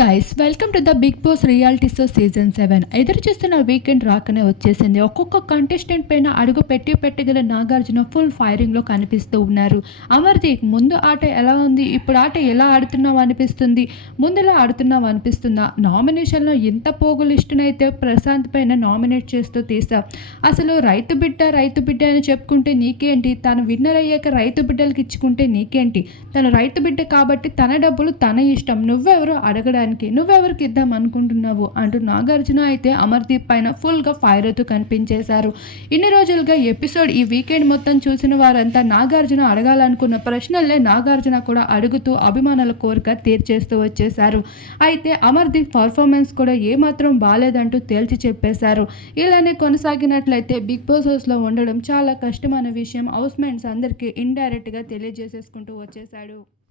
Guys welcome to the Bigg Boss reality show season seven ఎదురు చూస్తున్న weekend రాకనే వచ్చేసింది. ఒక్కొక్క కంటెస్టెంట్ పైన అడుగు పెట్టి పెట్టగల నాగార్జున ఫుల్ ఫైరింగ్లో కనిపిస్తూ ఉన్నారు. అమర్దీప్ ముందు ఆట ఎలా ఉంది? ఇప్పుడు ఆట ఎలా ఆడుతున్నావు అనిపిస్తుంది? ముందులా ఆడుతున్నావు అనిపిస్తుందా? నామినేషన్లో ఎంత పోగులు ఇష్టనైతే ప్రశాంత్ పైన నామినేట్ చేస్తూ తీసా. అసలు రైతు బిడ్డ రైతు బిడ్డ అని చెప్పుకుంటే నీకేంటి? తను విన్నర్ అయ్యాక రైతు బిడ్డలకి ఇచ్చుకుంటే నీకేంటి? తను రైతు బిడ్డ కాబట్టి తన డబ్బులు తన ఇష్టం. నువ్వెవరో అడగడానికి నువ్వెవరికి ఇద్దాం అనుకుంటున్నావు అంటూ నాగార్జున అయితే అమర్దీప్ పైన ఫుల్గా ఫైర్ అవుతూ కనిపించేశారు. ఇన్ని రోజులుగా ఎపిసోడ్ ఈ వీకెండ్ మొత్తం చూసిన వారంతా నాగార్జున అడగాలనుకున్న ప్రశ్నలే నాగార్జున కూడా అడుగుతూ అభిమానుల కోరిక తీర్చేస్తూ వచ్చేశారు. అయితే అమర్దీప్ పర్ఫార్మెన్స్ కూడా ఏమాత్రం బాగాలేదంటూ తేల్చి చెప్పేశారు. ఇలానే కొనసాగినట్లయితే బిగ్ బాస్ హౌస్లో ఉండడం చాలా కష్టమైన విషయం. హౌస్ మేట్స్ అందరికీ ఇండైరెక్ట్గా తెలియజేసేసుకుంటూ వచ్చేశాడు.